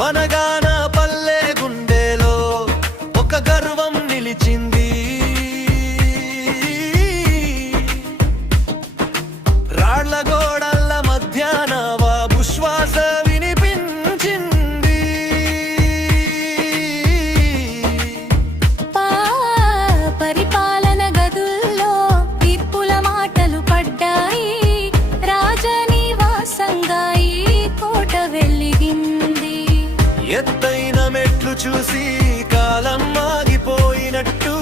బనగాన పల్లె గుండెలో ఒక గర్వం నిలిచింది. రాళ్ల గోడల మధ్య నవాబు శ్వాస వినిపించింది. పరిపాలన గదుల్లో తీర్పుల మాటలు పడ్డాయి. రాజనివాసంగా ఈ కోట వెలిగింది. ఎత్తైన మెట్లు చూసి కాలం ఆగిపోయినట్టు,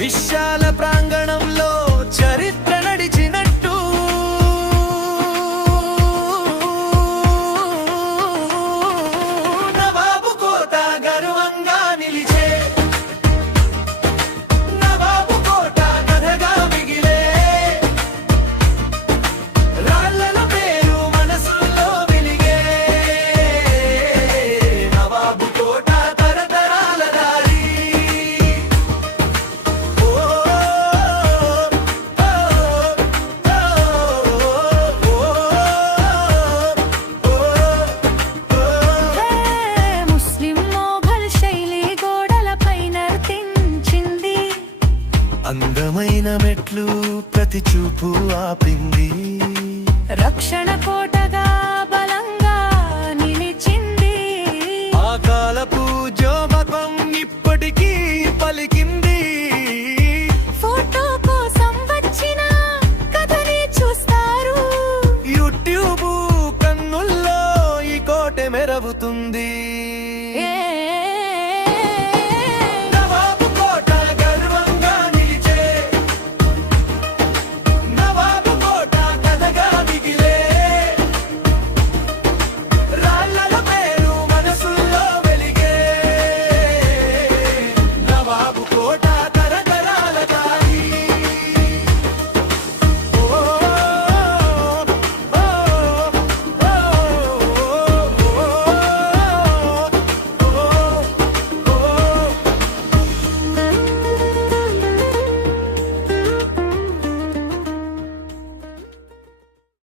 విశాల ప్రాంగణంలో చరిత్ర నడిచినట్టు. నవాబు కోట గర్వంగా నిలిచే, నవాబు కోట కథగా మిగిలే. రాళ్లలో పేరు మనసుల్లో వెలిగే, నవాబు కోట తరతరాల దారి. ఓ ముస్లిం మొఘల్ శైలి గోడలపై నర్తించింది. అందమైన మెట్లు ప్రతి చూపు ఆపింది. రక్షణ కోటగా